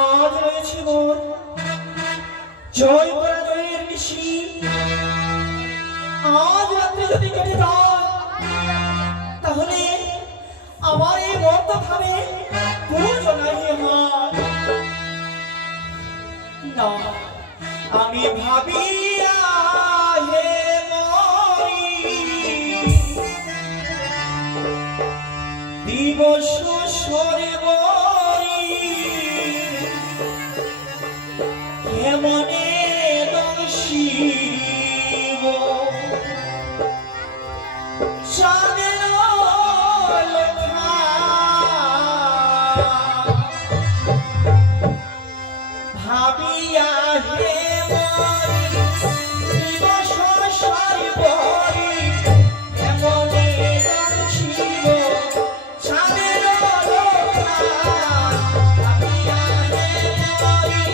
আজ রয়েছে মোর জয় পরাজয়ের নিশি। আজ রাত্রে যদি কেটে যায় তাহলে আমার এই মর্ত ভাবে না। আমি ভাবিয়া হে মরি দিবস সরে মরি কেমনে দোষিব চাঁদের লেখা ভাবিয়া হে মরি দিবস সরে মরি কেমনে দোষিব চাঁদের লেখা ভাবিয়া হে মরি।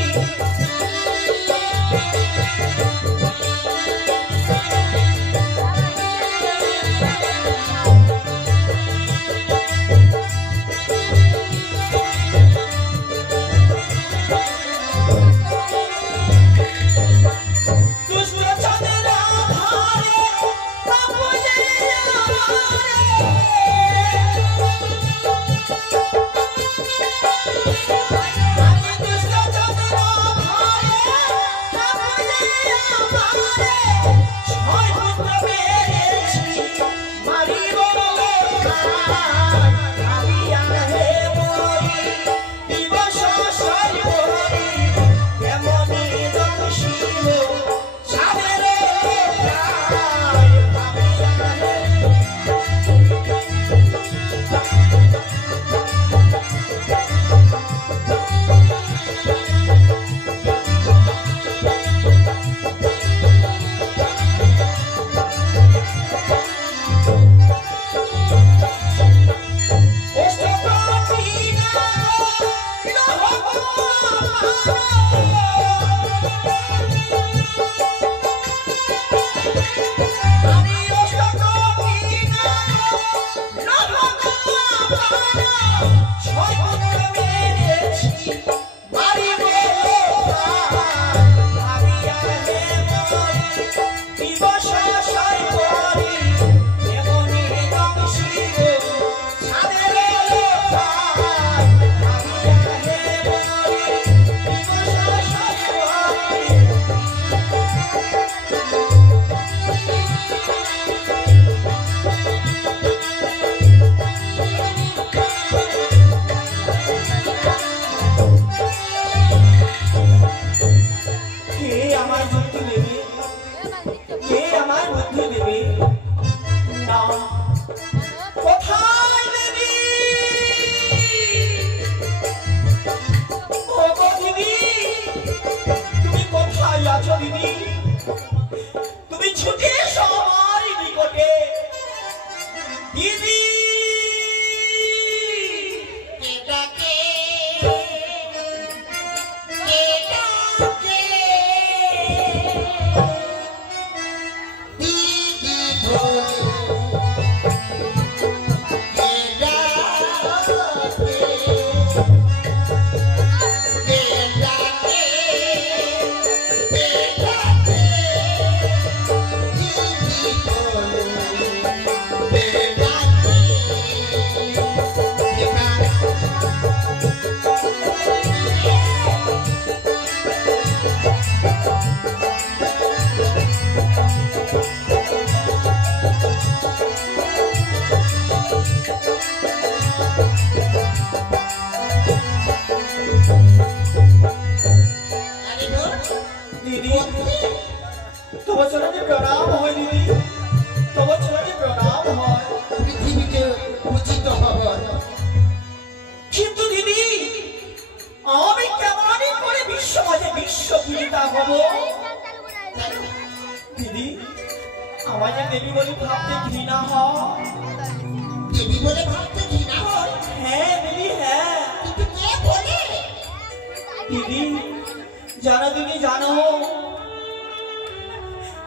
জানো দিদি জানো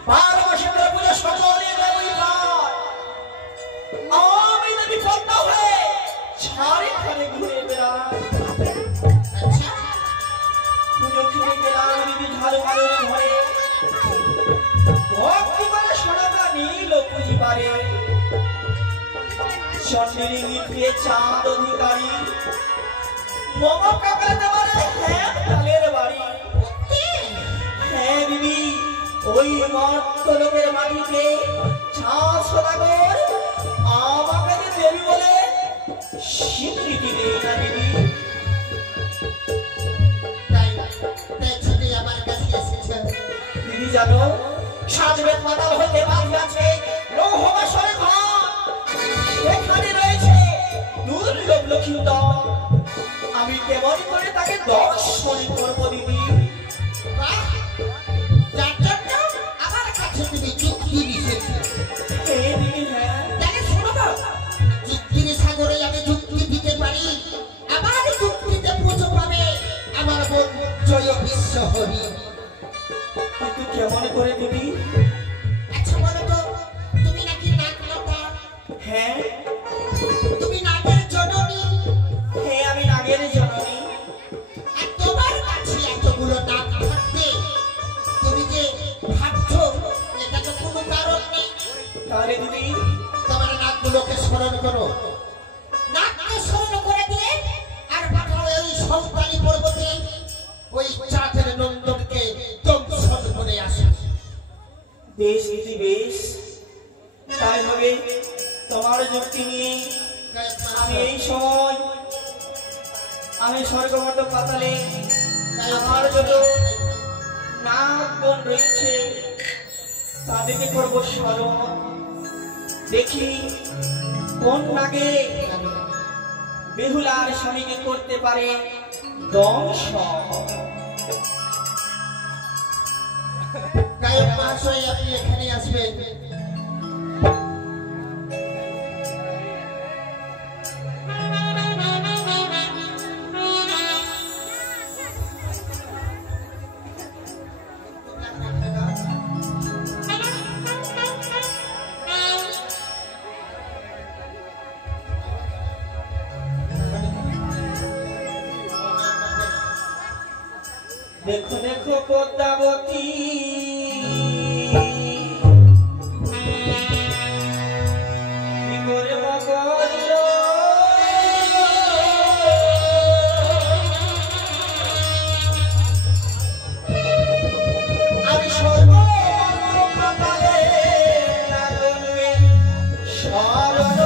12 মাসে পুজো সকলে দেবী ঝালু মালুর ঘরে ভক্তি করে সোনাকা নীল পুঁজি পারে চন্দ্রের ইঙ্গিত দিয়ে চাঁদ অধিকারী মম কাকা দেওয়ারে হ্যাঁ তালের বাড়ি। হ্যাঁ দিদি, ওই মর্ত লোকের মাটিতে ছাঁচ সদাগর আমাকে যে দেবী বলে স্বীকৃতি দেই না দিদি। দিদি জানো, সাজবেদ মাতাল হইতে বাড়ি আছে লৌহবাসরে ঘর, সেখানে রয়েছে দুর্লভ লক্ষ্মীধর। আমি কেমন করে তাকে দর্শন করবো দিদি? আমার কাছে তুমি চুক্তি দিয়েছি। চুক্তির সাগরে আমি চুক্তি দিতে পারি, আমার চুক্তিতে পুজো পাবে আমার বোন জয় বিশ্ব হরি। কিন্তু কেমন করে দিদি? আচ্ছা বলো তো, তুমি নাকি নাগলতা? হ্যাঁ। তুমি নাগের জননী? হ্যাঁ, আমি নাগের জননী। আর তোমার কাছে এতগুলো নাগ থাকতে তুমি যে ভাবছো, এটা তো কোনো কারণ নেই। তাহলে দিদি তোমার নাগগুলোকে স্মরণ করো, নাগকে স্মরণ করে দিয়ে আর পাঠাও ওই সন্তানী পর্বতে ওই চাঁদের নন্দনকে দংশন করে আসে। বেশ দিদি বেশ, তাই হবে। তোমার যুক্তি নিয়ে আমি এই সময় আমি স্বর্গমত পাতালে আমার যত নাগগণ রয়েছে তাদেরকে করব স্মরণ। দেখি কোন নাগে বেহুলার স্বামীকে করতে পারে দংশন। গায়ক মহাশয়, আপনি এখানে আসবেন। দেখো দেখো পদ্মাবতী, কি করে মগল আমি সর্বপাতালে নাগনকে শরণ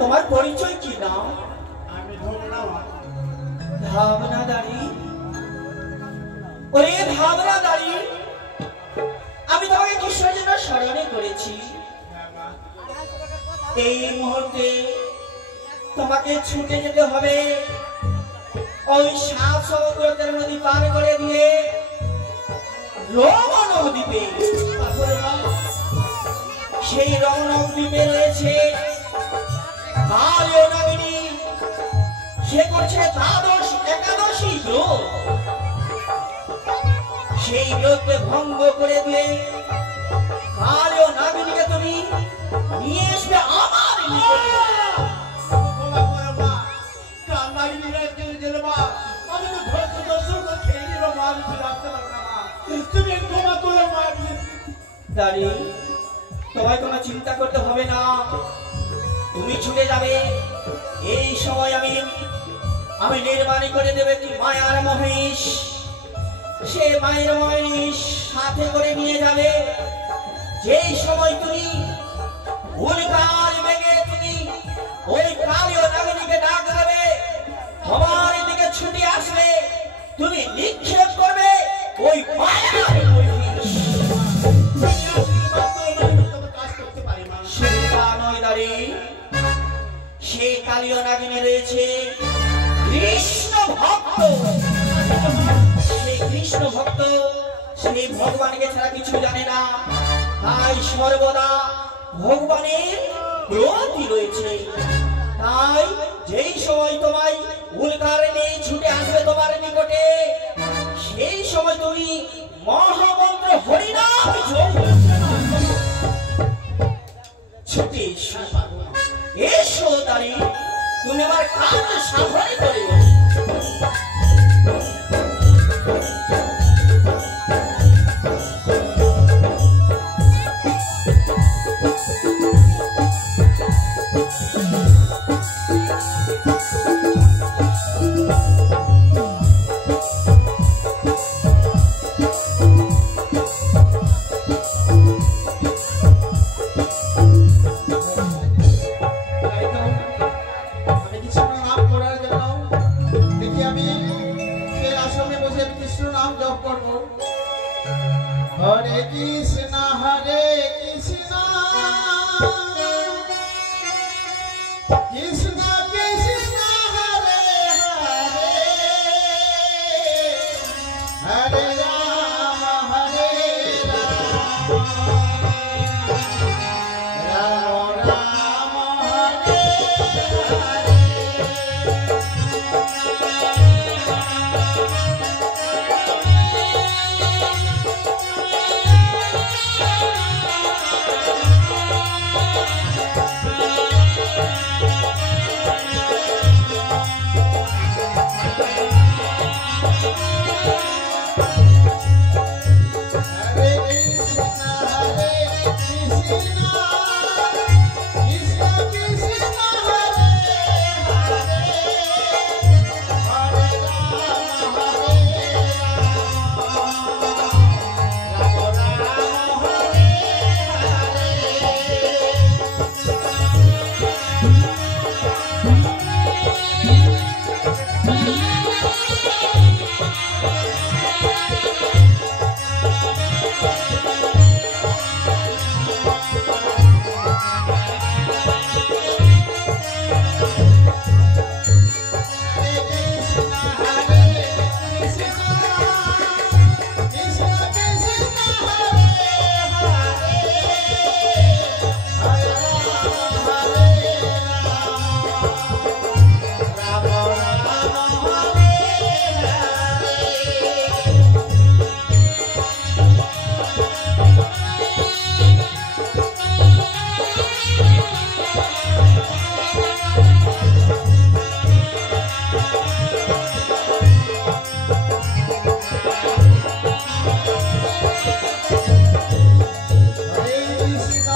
তোমার পরিচয় কি নাম? আমি ভাবনাদারি। ওরে ভাবনাদারি, আমি তোমাকে কিসের জন্য স্মরণে করেছি? এই মুহূর্তে তোমাকে ছুটে যেতে হবে ওই 7 সমুদ্রের নদী পার করে দিয়ে রমণক দ্বীপে। সেই রমণক দ্বীপে রয়েছে কালীয় নাগিনী, সে করছে দ্বাদশ একাদশী যোগ। সেই যোগকে ভঙ্গ করে দিয়ে কালীয় নাগিনীকে তুমি নিয়ে আসবে আমার নিকটে। তোমায় কোনো চিন্তা করতে হবে না, তুমি ছুটে যাবে। এই সময় আমি নির্মাণী করে দেবে কি মায়ার মহিষ। সে মায়ের মহিষ সাথে করে নিয়ে যাবে। যেই সময় তুমি উল্কাল বেগে তুমি ওই কালীয় নাগিনীকে ডাক দেবে, তোমার দিকে ছুটে আসবে, তুমি নিক্ষেপ করবে ওই মায়ের মহিষ। সেই কালীয় নাগিনী রয়েছে কৃষ্ণ ভক্ত। সেই কৃষ্ণ ভক্ত সেই ভগবানকে ছাড়া কিছু জানে না, তাই সর্বদা ভগবানের প্রতি রয়েছে। তাই যেই সময় তোমায় উল্কার নিয়ে ছুটে আসবে তোমার নিকটে, সেই সময় তুমি মহামন্ত্র হরিনাম ছুটে এসো দাঁড়ি, তুমি আমার কাজ সাধন করে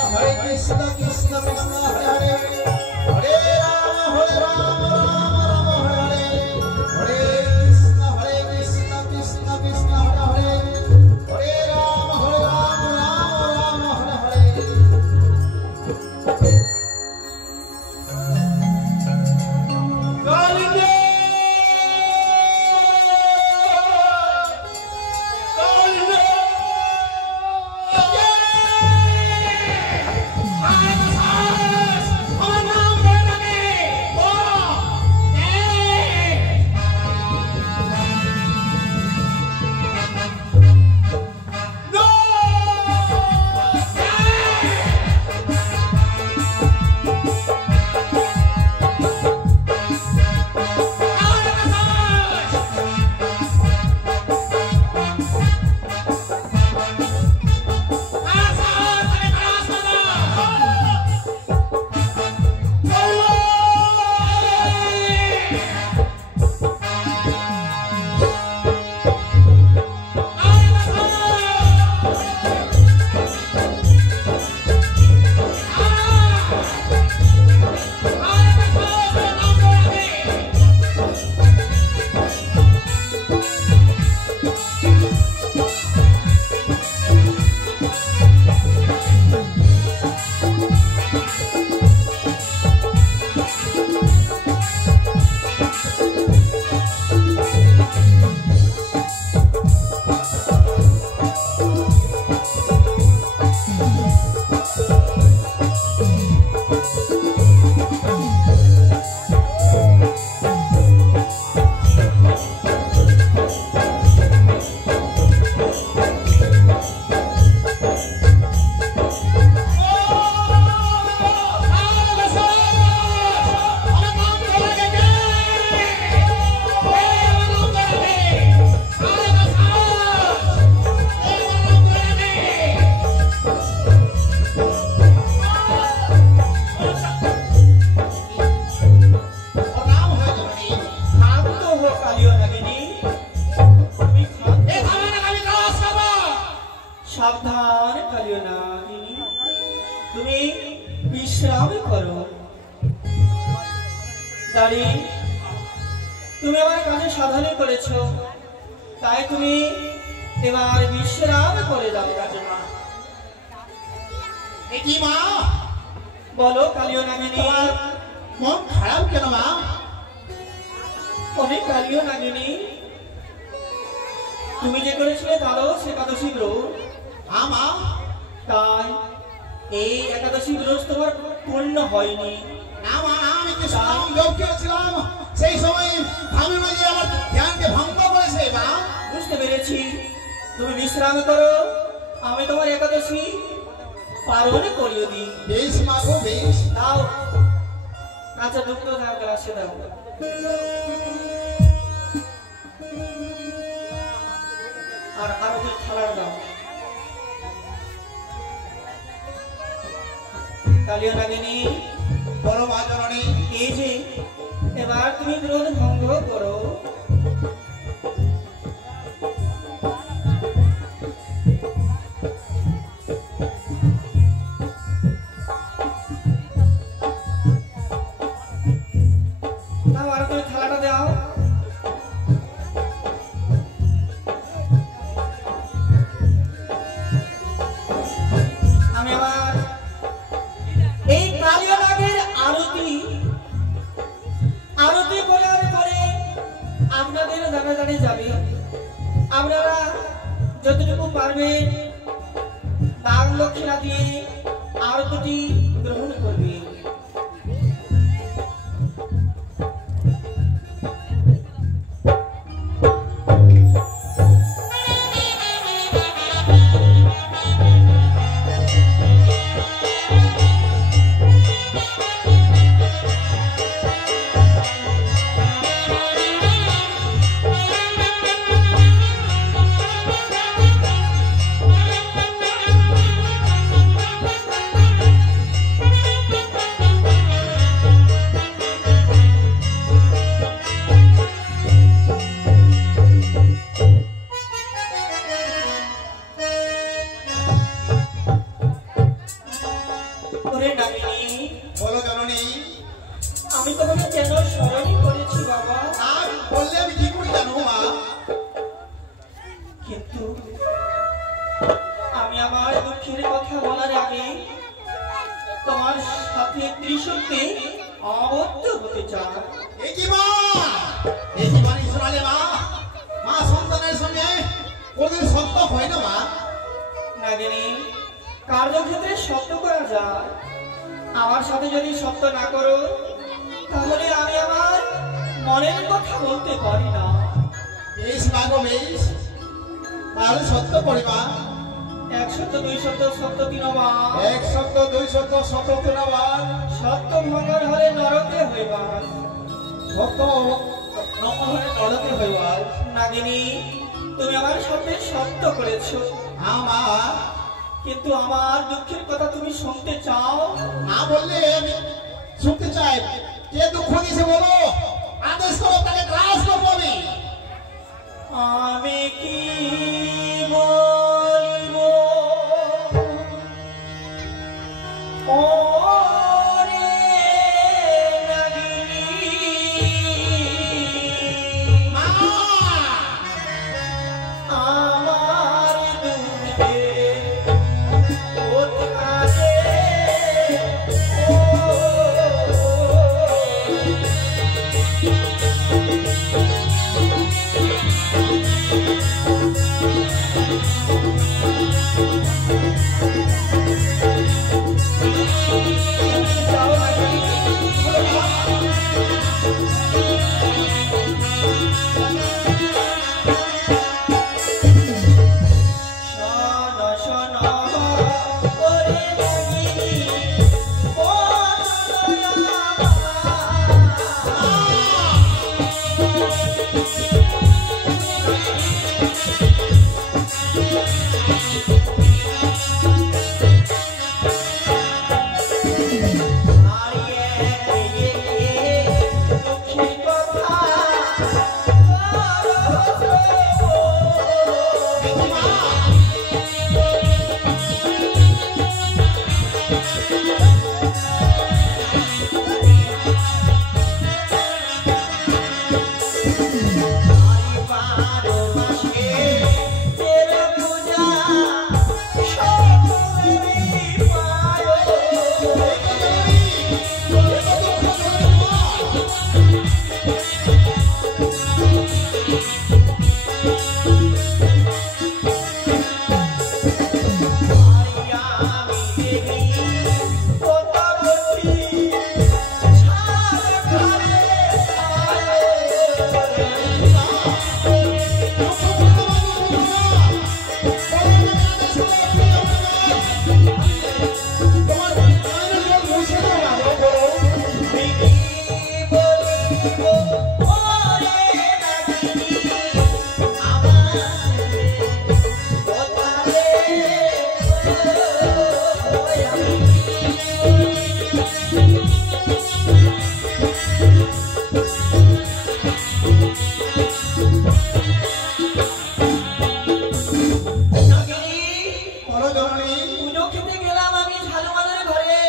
हरे कृष्ण कृष्ण कृष्ण हरे हरे हरे राम राम राम हरे সাবধান কালিও নাগিনী, তুমি বিশ্রাম করো। দাঁড়ি, তুমি আমার কাছে সাধনে করেছো, তাই তুমি এবার বিশ্রাম করে যাবে কাজে মা। কি মা বলো কালিও নাগিনী, মন খারাপ কেন মা? অনেক কালিও নাগিনী, তুমি যে করেছিলে দ্বাদশ একাদশী ব্রত, মা তাই এই একাদশী ব্রত তোমার পূর্ণ হয়নি। না মা, আমি তো যোগ করেছিলাম, সেই সময় আমি মাঝে আমার ধ্যানকে ভঙ্গ করেছে মা। বুঝতে পেরেছি, তুমি বিশ্রাম করো, আমি তোমার একাদশী পালন করিয়ে দিই। বেশ মা গো বেশ। দাও কাঁচা দুধ দাও, গ্লাসে দাও। আর আরো দুধ থালার দাও। কালিও নাগিনী, বলো মা জননী। এই যে এবার তুমি ব্রত ভঙ্গ করো। দাও আর তুমি থালাটা দাও। আমি আবার এই কালিও নাগের আরতি করার পরে আপনাদের জানা জানে যাবে। আপনারা যতটুকু পারবেন দান দক্ষিণা দিয়ে আরতিটি গ্রহণ করবেন। বলো জননী। আমি তোমাকে কেন স্মরণ করেছি বাবা? আর বললে আমি কি করে জানো মা? কিন্তু আমি আমার দুঃখের কথা বলার আগে তোমার সাথে ত্রিশূলকে আবদ্ধ হতে চাই। এই কি মা? এই কি বাণী শোনালে মা? মা সন্তানের সঙ্গে কোনদিন সত্য হয় না মা? নাগিনী, কার্যক্ষেত্রে সত্য করা যায়, আমার সাথে যদি সত্য না করো তাহলে আমি আমার মনের কথা বলতে পারি না। বেশ মা গো বেশ, তাহলে সত্য করিবা। 1 সত্য 2 সত্য সত্য 3 বার, 1 সত্য 2 সত্য সত্য 3 বার, সত্য ভঙ্গর হলে নরকে হইবা। সত্য নমহরে নরকে হইবা। নাগিনী, তুমি আমার সাথে সত্য করেছো, আমার কিন্তু আমার দুঃখের কথা তুমি শুনতে চাও না? বললে আমি শুনতে চাই। কে দুঃখ দিয়েছে বলো, আদেশ করো, তাকে গ্রাস করবো আমি। আমি কি বলিব ওরে নাগিনী, মা আমার দুঃখে কোথায় বলো জননী। পুজো খেতে গেলাম আমি ঝালুমালের ঘরে,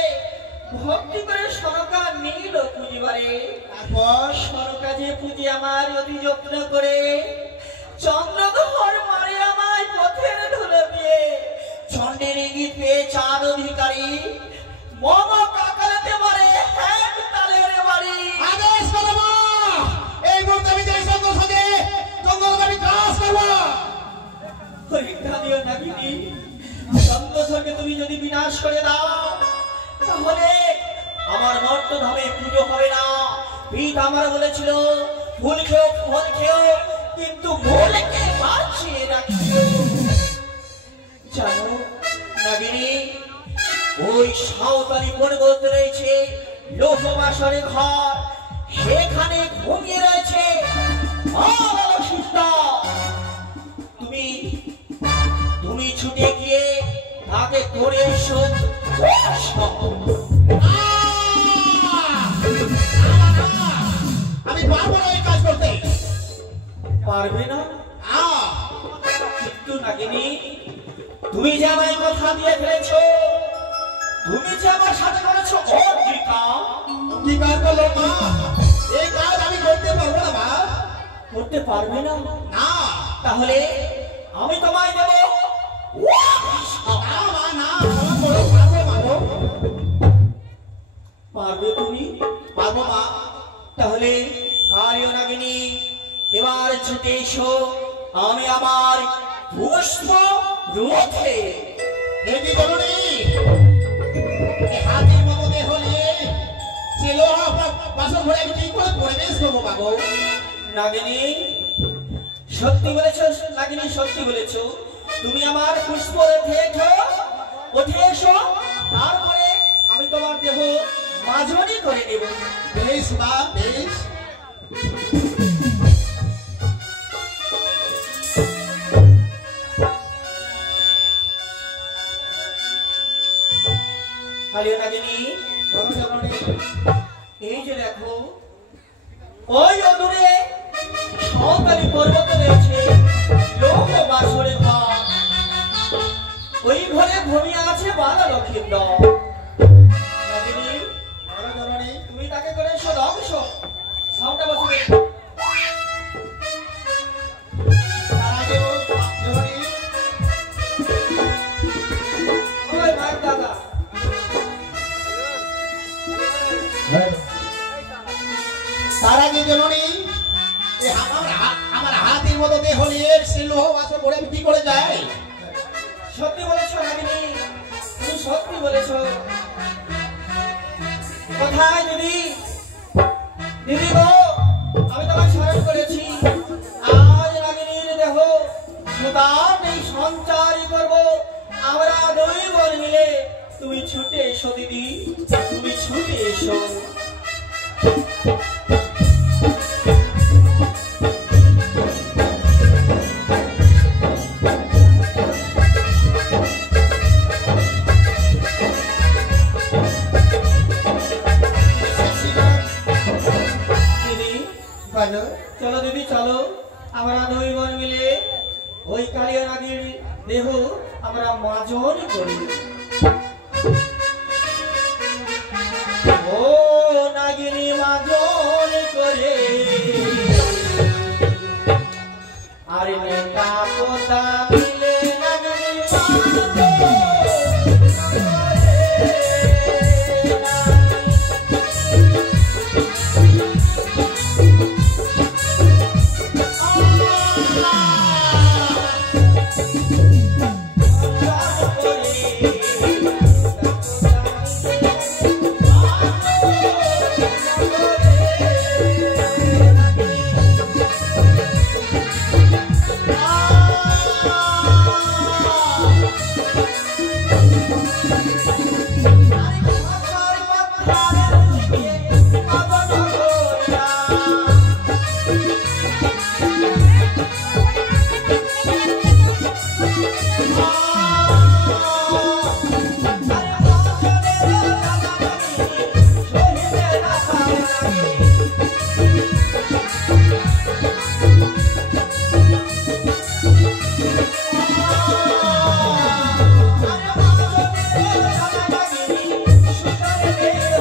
ভক্তি করে সরকা নীল পুজিবারে। তারপর সরকা যে পুজে আমার অতি যত্ন করে, চন্দ্রধর মারে আমায় পথের ধুলো দিয়ে, চন্ডের ইঙ্গিত পেয়ে চাঁদ অধিকারী মম কাকারাতে মারে হ্যাঁ তালের বাড়ি। আদেশ করো মা, এই মুহূর্তে আমি যাই চন্দ্র সাজে চন্দ্রকে আমি ত্রাস করবো। পরীক্ষা দিও নাগিনী, চন্দ্রধরকে তুমি যদি বিনাশ করে দাও তাহলে আমার মর্তধামে পুজো হবে না। পিত আমার বলেছিল ফুল খেও ফল খেও, কিন্তু ভুলকে বাঁচিয়ে রাখিও। জানো নাগিনী, ওই সাঁওতালি পর্বত রয়েছে লোকবাসরের ঘর, সেখানে ঘুমিয়ে রয়েছে সীতা। তুমি তুমি ছুটে গিয়ে তাকে ধরে এসো। আমি পারবো না এই কাজ করতে। পারবে না? কিন্তু নাগিনী, তুমি যে আমায় কথা দিয়ে ফেলেছো, তুমি যে আমার সাথে করেছো অঙ্গীকার, কি কাজ করলো মা? এই কাজ আমি করতে পারবো না মা। করতে পারবে না? না তাহলে আমি তোমায় দেব না মা, না ক্ষমা করো, পারবো পারবো পারবে তুমি? পারবো মা। তাহলে কালিও নাগিনী, এবার ছুটে এসো, আমি আমার পুষ্প রথে। রেডি করুন। হাতির মতো দেহ নিয়ে ছিল বাসন ঘরে আমি ঠিক করে পরিবেশ করবো বাবু। নাগিনী সত্যি বলেছো, নাগিনী সত্যি বলেছো। তুমি আমার পুষ্প রথে উঠে এসো, তারপরে আমি তোমার দেহ মাঝনি করে দেব। বেশ মা, বেশ। কালিও নাগিনী, বলো জননী। এই যে দেখো, ওই অদূরে সাঁওতালি পর্বত রয়েছে লোক বাসরে ঘর, ওই ঘরে ঘুমিয়ে আছে বালা লক্ষিন্দর। নাগিনী, বলো জননী। তুমি তাকে করে এসো, ধ্বংস সাউন্ডটা বসে। তার আগে জননী, ওই ভাই দাদা, তার আগে জননী, আমার হাতির মতো দেহ নিয়ে সিল বাসন ঘরে আমি কি করে যাই? সত্যি বলেছো নাগিনী, তুমি সত্যি বলেছো। কোথায় দিদি? দিদি গো, আমি তোমায় স্মরণ করেছি। আজ নাগিনীর দেহ সুদান এই সঞ্চারই করব আমরা দুই বোন মিলে। তুমি ছুটে এসো দিদি, তুমি ছুটে এসো। চলো দিদি চলো, আমরা দুই বোন মিলে ওই কালিয়া নাগির দেহ আমরা মাজন করি। ও নাগিনী মাজন করে, আর নেতা পোতা মিলে নাগিনী মাজন করে।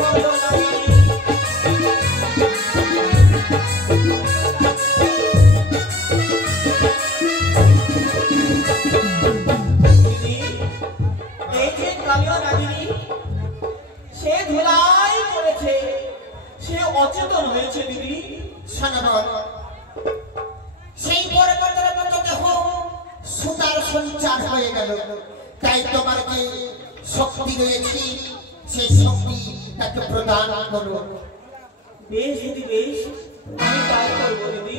কালো নাগিনী দিদি, এই যে কালো নাগিনী সে ধুলাই পড়েছে, সে অচেতন হয়েছে দিদি। সানাবর সেই পরবর্তীর মতো দেহ সুতার সঞ্চার হয়ে গেল, তাই তোমার যে শক্তি রয়েছে সেই শক্তি তাকে প্রদান করো। বেশ দিদি বেশ, আমি তাই করবো দিদি,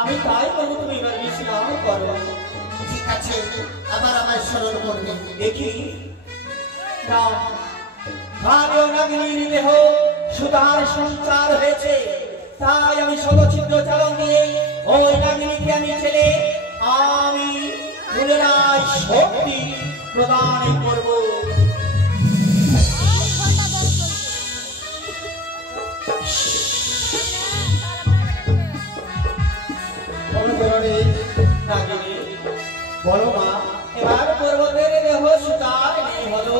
আমি তাই করবো, তুমি এবার বিশ্রাম করো। ঠিক আছে, আবার আমায় স্মরণ করবে। দেখি না কালো নাগিনীর দেহ সুতার সঞ্চার হয়েছে, তাই আমি শতছিদ্র চালন দিয়ে ওই নাগিনীকে আমি ছেলে আমি পুনরায় শক্তি প্রদান করব। নাগিনী বলো মা। এবার পর্বতের দেহ সুতার নেই হলো,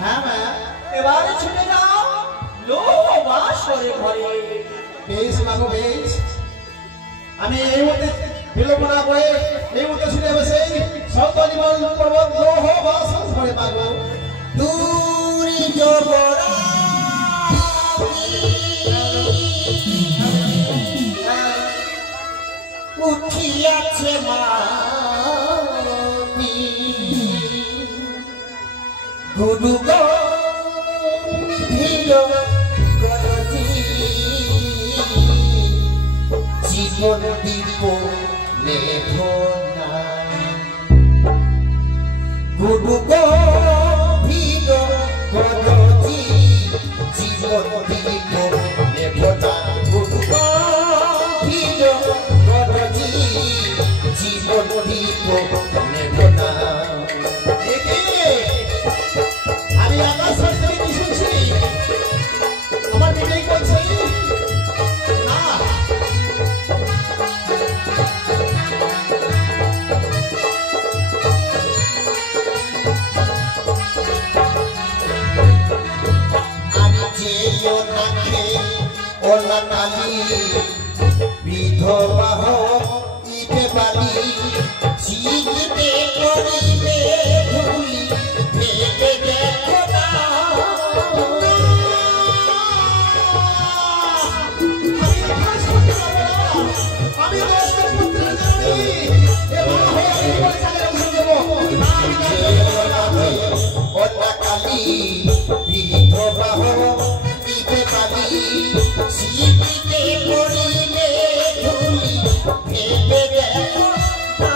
হ্যাঁ মা। এবার ছুটে যাও লোহবাসরে ঘরে। বেশ মাগো বেশ, আমি এই মুহূর্তে বিলম্ব না করে এই মুহূর্তে ছুটে বসে সপ্তনিমল পর্বত লৌহ বাসন ঘরে মাগো। দূরে জবরা উঠিয়াছে মাটি, গুরু গম্ভীর গরজি জীবন দীপ লেখনা, গুরু গম্ভীর গরজি জীবন দীপ লেখনা, গুরু গম্ভীর গরজি জীবন দীপ লেখনা। আমি আকাশ থেকে কি শুনছি? আমার বিবেক বলছে না। আমি যে ওনাকে ওনা কালী বিধবা ইবে বালি চিনতে করিবে ভুলি ভেবে দেখো না। আমি দশটা পুত্র জানি এবং আমি পরিচালনা করে দেব। আমি ওনা কালী বিধবা ইবে বালি চিনতে করিবে ভুলি ভেবে দেখো না।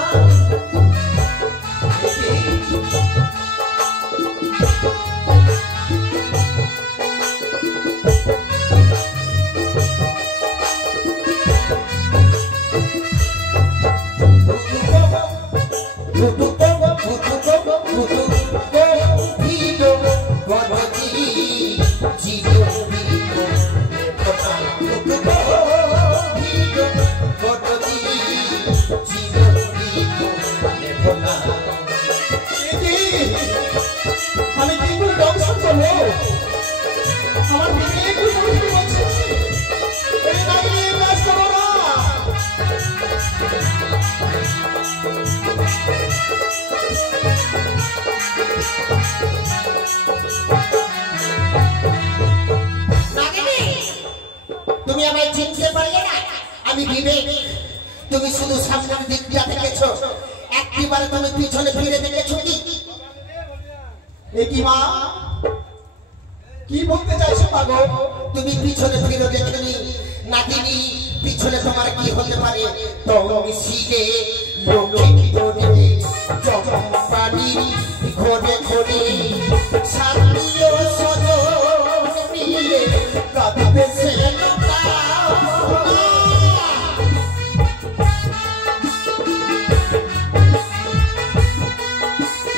আমি কি করে ধ্বংস করবো? আমার বিবেক বলছে এই নাগিনী কাজ করো না। নাগিনী, তুমি আমায় চিনতে পারলে না? আমি বিবেক। তুমি শুধু সামনের দিকটা দেখেছো, একটিবার তুমি পিছনে ফিরে দেখেছো কি? এ কি মা, কি বলতে চাইছো মাগো? তুমি পিছনে ফিরে দেখনি নাগিনী, পিছনে তোমার কি হতে পারে? তুমি শিলে লোকে ধরে চম্পানি ঘরে ঘরে শান্তিও সজন মিলে কাঁদবে সে লোকা।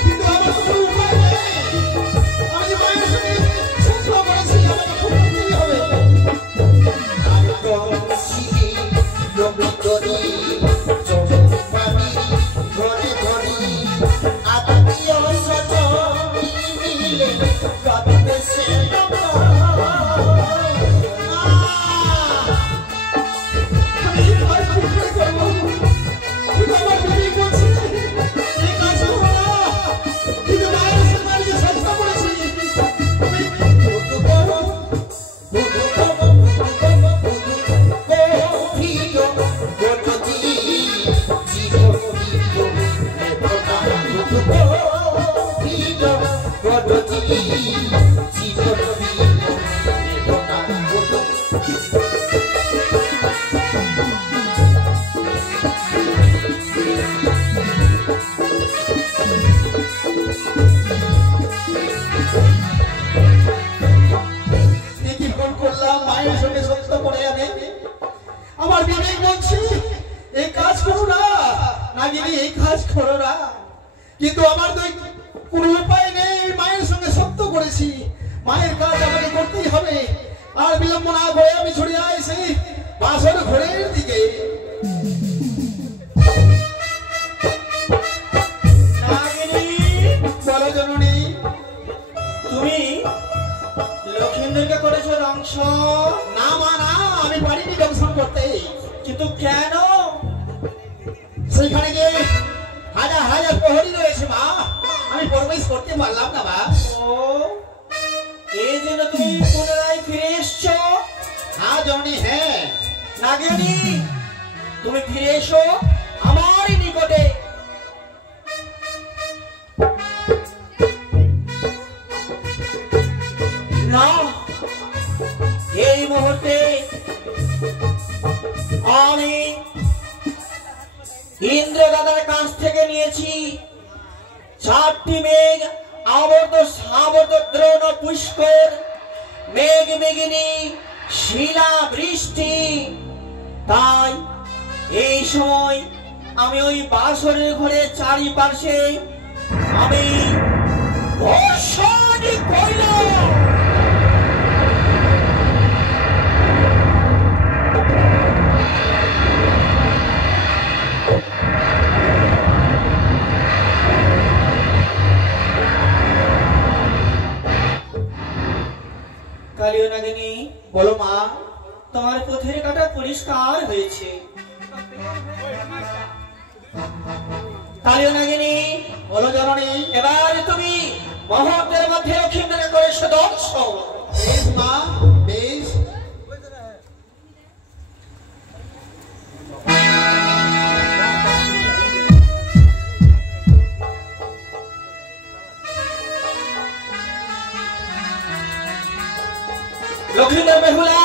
কিন্তু আমার কোনো উপায় নেই। আমি যে মায়ের সঙ্গে সূত্র করেছি, আমাকে খুব করতেই হবে। আর তোর শিলে লোকে ধরে চম্পানি ঘরে ঘরে আত্মীয় সজন মিলে মায়ের সঙ্গে সত্য করে আনে। আমার বিবেক বলছে এই কাজ করো না, নাগিনী এই কাজ করো না, কিন্তু আমার তো কোনো উপায় নেই। মায়ের সঙ্গে সত্য করেছি, মায়ের কাজ আমাকে করতেই হবে। আর বিলম্ব না করে আমি ছড়িয়ে আসি বাসর ঘরের দিকে। বলো জননী, তুমি লক্ষিন্দরকে করেছো ধ্বংস? না মা না, আমি পারিনি দংশন করতে। কিন্তু কেন? সেখানে গিয়ে হাজার হাজার প্রহরী রয়েছে মা, আমি প্রবেশ করতে পারলাম না মা। ও, এই জন্য তুমি পুনরায় ফিরে এসছো? হ্যাঁ জননী, হ্যাঁ। নাগিনী, তুমি ফিরে এসো আমারই নিকটে। না, এই মুহূর্তে আমি ইন্দ্র দাদার কাছ থেকে নিয়েছি 4টি মেঘ আবর্ত সাবর্ত দ্রোণ পুষ্কর মেঘ মেঘিনী শিলা বৃষ্টি। তাই এই সময় আমি ওই বাসরের ঘরে চারিপাশে আমি বর্ষণ করলাম। কালিও নাগিনী, বলো মা। তোমার পথের কাটা পরিষ্কার হয়েছে। কালিও নাগিনী, বলো জননী। এবার তুমি মুহূর্তের মধ্যে লক্ষিন্দরকে করেছো ধ্বংস। বেশ মা, বেশ। লক্ষিন্দর বেহুলা,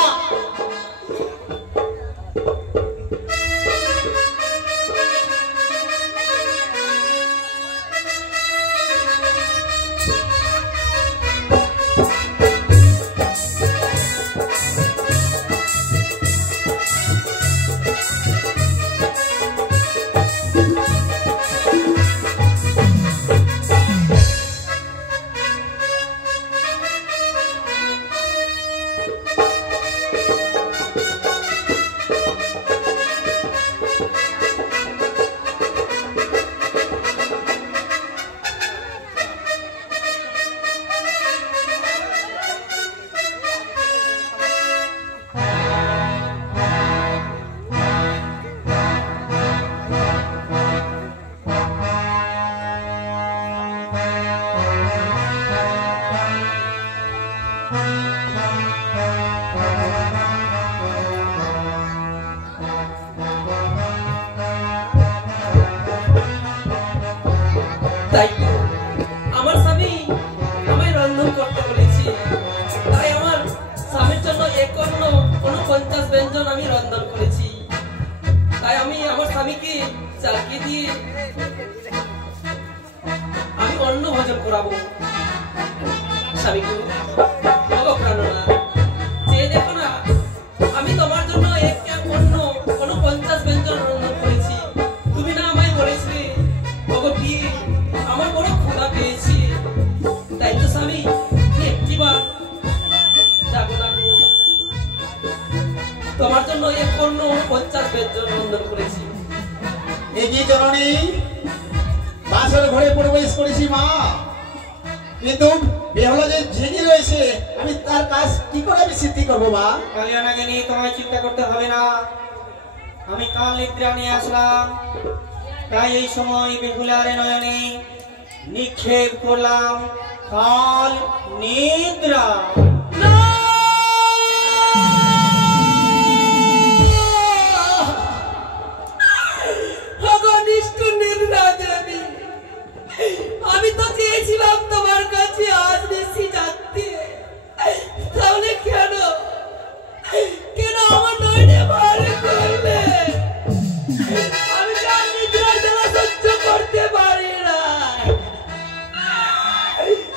তাই আমার স্বামী আমায় রন্ধন করতে বলেছি, তাই আমার স্বামীর জন্য 51 ব্যঞ্জন আমি রন্ধন করেছি। তাই আমি আমার স্বামীকে চালকে দিয়ে আমি অন্ন ভোজন করাবো। স্বামীকে প্রাণনা চেয়ে দেখো না, আমি তোমার জন্য 50 ব্যঞ্জন রন্ধন করেছি। তুমি না আমায় বলেছিলে আমার বড় ক্ষুধা পেয়েছি, তাই তো স্বামী একটিবার যাবো না, তোমার জন্য 50 ব্যঞ্জন রন্ধন করেছি। এগিয়ে জননী, বাসর ঘরে প্রবেশ করেছি মা, কিন্তু বেহুলা যে ঝিঙে রয়েছে, আমি তার কাজ কি করে আমি সিদ্ধি করবো মা? কালিও নাগিনী, তোমায় চিন্তা করতে হবে না, আমি কাল নিদ্রা নিয়ে আসলাম। তাই এই সময় বেহুলার নয়নে নিক্ষেপ করলাম কাল নিদ্রা। আমি তো চেয়েছিলাম তোমার কাছে আজ বেশি যাচ্ছে, তাহলে কেন কেন আমার নয়নে ভার করলে? আমি কাল নিদ্রার জ্বালা সহ্য করতে পারি না।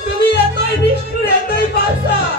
তুমি এতই নিষ্ঠুর, এতই পাষাণ,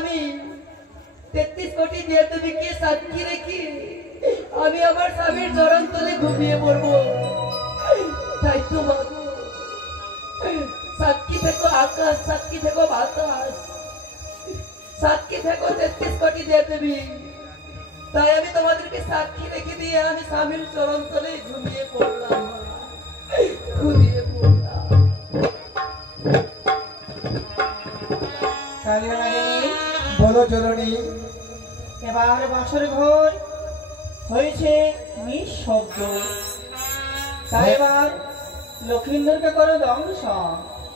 স্বামী 33 কোটি দিয়ে তুমি কে সাক্ষী রেখে আমি আমার স্বামীর চরণ তলে ঘুমিয়ে পড়বো। তাই তো বাবু সাক্ষী থেকো আকাশ, সাক্ষী থেকো বাতাস, সাক্ষী থেকো 33 কোটি দিয়ে দেবী। তাই আমি তোমাদেরকে সাক্ষী রেখে দিয়ে আমি স্বামীর চরণ তলে ঘুমিয়ে পড়লাম, ঘুমিয়ে পড়লাম। কালিয়া নাগিনী, বলো জননী। এবার বাসর ঘর হয়েছে নিঃশব্দ। তাই এবার লক্ষিন্দরকে করো দংশন।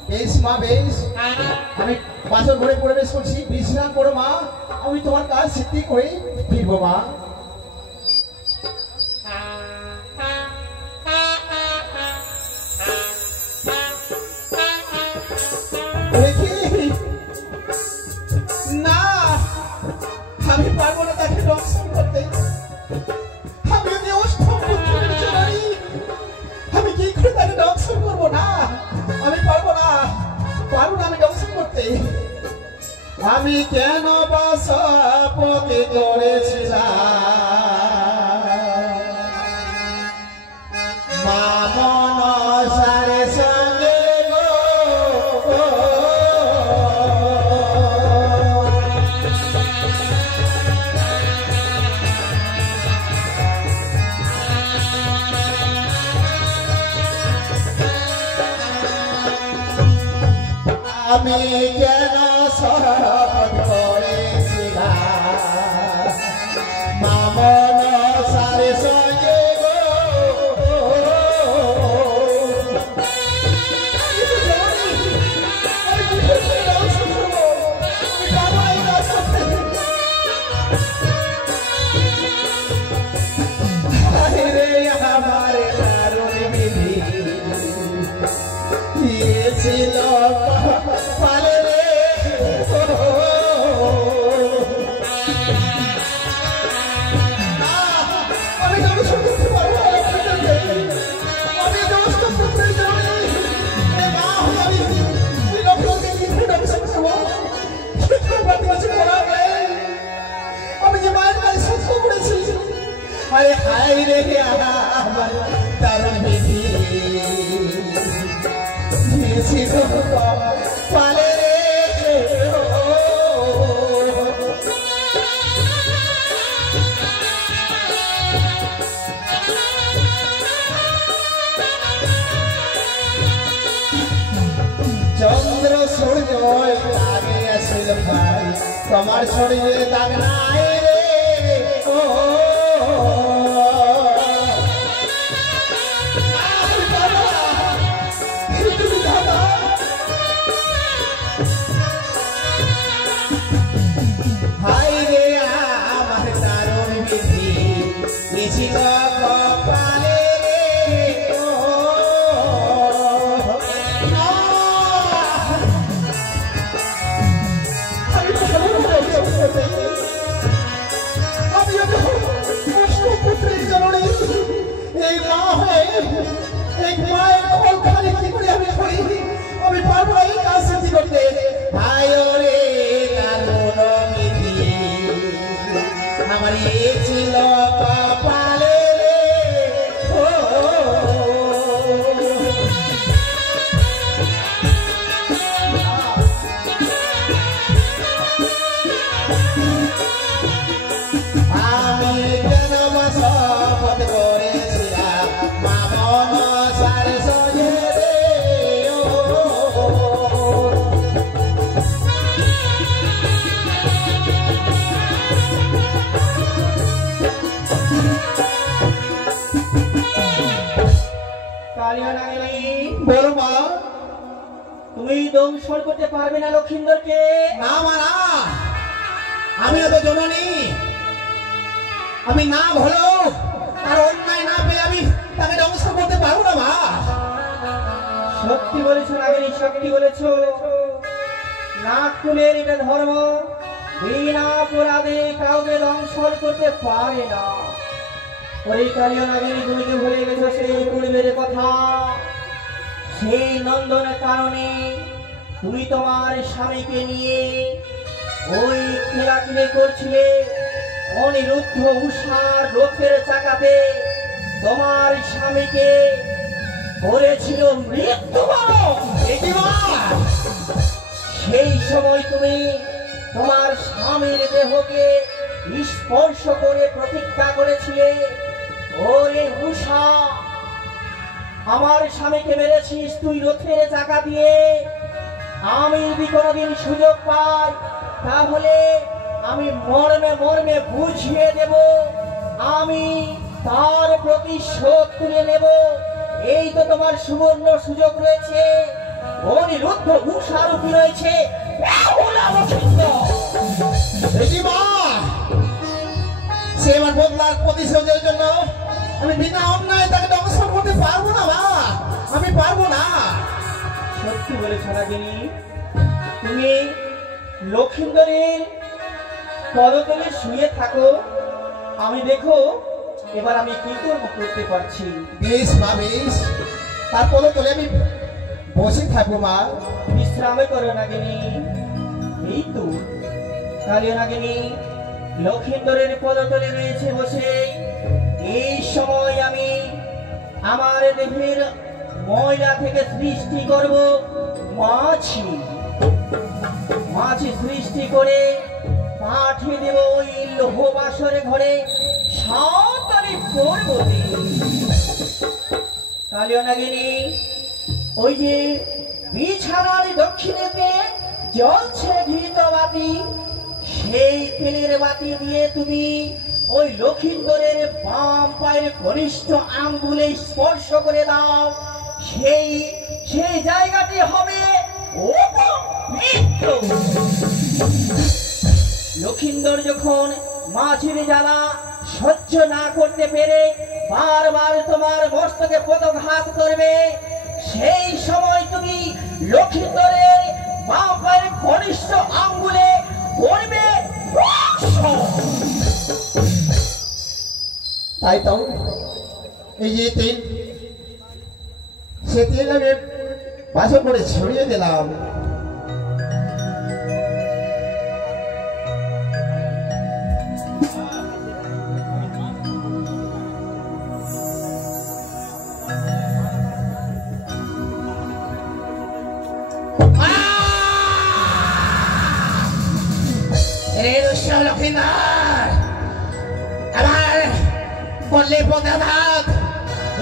বেশ মা বেশ, আমি বাসর ঘরে প্রবেশ করছি, বিশ্রাম করো মা, আমি তোমার কাজ সিদ্ধি করে ফিরবো মা। দেখি না, আমি পারবো না তাকে দংশন করতে। আমি যদি অষ্টম পুত্রের জননী, আমি কি করে তাকে দংশন করবো? না, আমি পারবো না, পারবো না আমি দংশন করতে। আমি কেন বাসপতি করেছিলাম মামন সারে সঙ্গে গো। আমি কেন শপথ করেছিলাম মামন সারে সঙ্গে গো। আমার দারুণ বিধি ছিল পালে রে। আমি দংশন করতে পারবো না, আমি দংশন করতে জানি। মা হয়ে আমি এই লোককে কি করে দংশন করবো? কিছু করার নেই, আমি যে মায়ের কাছে সত্য করেছি। আরে হায় রে আমার দারুণ বিধি পালে রে। চন্দ্র সূর্য লাগে আসিল ভাই, তোমার শরীরে দাগ নাই রে। ও হাই রে আমার দারুণ বিধি ছিল কপালে রে। ও আমি অষ্টপুত্রের জননী, এই মা হয়ে এই মায়ের কল খালি কি করে আমি করি? আমি পারবো না এই কাজ সিদ্ধি করতে। হায় রে দারুণ বিধি আমার এ ছিল কপালে রে। ও আমি কেন শপথ করেছিলাম মামন সারে সঙ্গে রে। ও কালিয়া নাগিনী, বলো মা। তুমি দংশন করতে পারবে না লক্ষিন্দরকে। না মা না, আমি তো জননী, আমি না হলো আর অন্যায় না পেয়ে আমি তাকে দংশন করতে পারবো না মা। সত্যি বলেছো নাগিনী, সত্যি বলেছো। নাগকুলের এটা ধর্ম, বিনা অপরাধে কাউকে দংশন করতে পারে না। ওই কালিয়া নাগিনী, তুমি কি ভুলে গেছো সেই পূর্বের কথা? সেই নন্দনের কারণে তুমি তোমার স্বামীকে নিয়ে ওই খেলাকিনি করছিলে অনিরুদ্ধ উষার রথের চাকাতে তোমার স্বামীকে করেছিল মৃত্যুবরণ। সেই সময় তুমি তোমার স্বামীর দেহকে স্পর্শ করে প্রতিজ্ঞা করেছিলে, ওরে উষা, আমার স্বামীকে মেরেছিস তুই রথের চাকা দিয়ে, আমি যদি কোনোদিন সুযোগ পাই তাহলে আমি মর্মে মর্মে বুঝিয়ে দেব, আমি তার প্রতিশোধ তুলে নেব। এই তো তোমার সুবর্ণ সুযোগ রয়েছে, অনিরুদ্ধ উষারূপী রয়েছে সে আমার বদলার প্রতিশোধের জন্য আমি বিনা অন্যায় তাকে দংশন করতে পারবো না মা, আমি পারবো না। সত্যি বলেছ নাগিনী, তুমি লক্ষিন্দরের পদতলে শুয়ে থাকো, আমি দেখো এবার আমি কি করতে পারছি। বেশ মা বেশ, তার পদতলে আমি বসে থাকবো মা। বিশ্রামে করো নাগিনী। এই তো কালিয়া নাগিনী লক্ষিন্দরের পদতলে রয়েছে বসে। এই সময় আমি আমার দেহের ময়লা থেকে সৃষ্টি করব মাছি। মাছি সৃষ্টি করে পাঠিয়ে দেব ওই লৌহ বাসরে ঘরে সাঁওতালি পর্বতে। কালিয়া নাগিনী, ওই যে বিছানার দক্ষিণেতে জ্বলছে ঘৃত বাতি, সেই তেলের বাতি দিয়ে তুমি ওই লক্ষিন্দরের বাম পায়ের কনিষ্ঠ আঙ্গুলে স্পর্শ করে দাও, সেই সেই জায়গাটি হবে অপবিত্র। লক্ষিন্দর যখন মাঝির জ্বালা সহ্য না করতে পেরে বারবার তোমার মস্তকে পদঘাত করবে, সেই সময় তুমি লক্ষিন্দরের বাম পায়ের কনিষ্ঠ আঙ্গুলে করবে তাই তো এই যে তেল, সে তেল আমি বাসন করে ছড়িয়ে দিলাম। লক্ষিন্দর, আমার করলে পদাঘাত,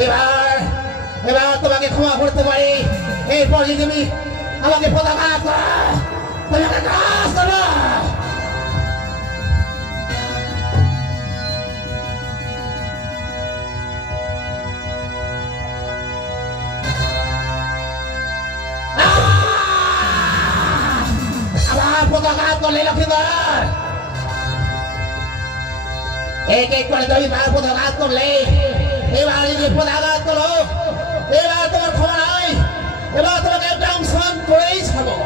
এবার এবার তোমাকে ক্ষমা করতে পারি। এরপর যদি তুমি আমাকে পদাঘাত করো, তোমাকে কাজ করো। আমার পদাঘাত করলে লক্ষিন্দর, এক এক করে তুমি পদাঘাত করলে, এবার যদি পদাঘাত করো, এবার তোমার ক্ষমা নাই, এবার তোমাকে দংশন করেই ছাড়বো।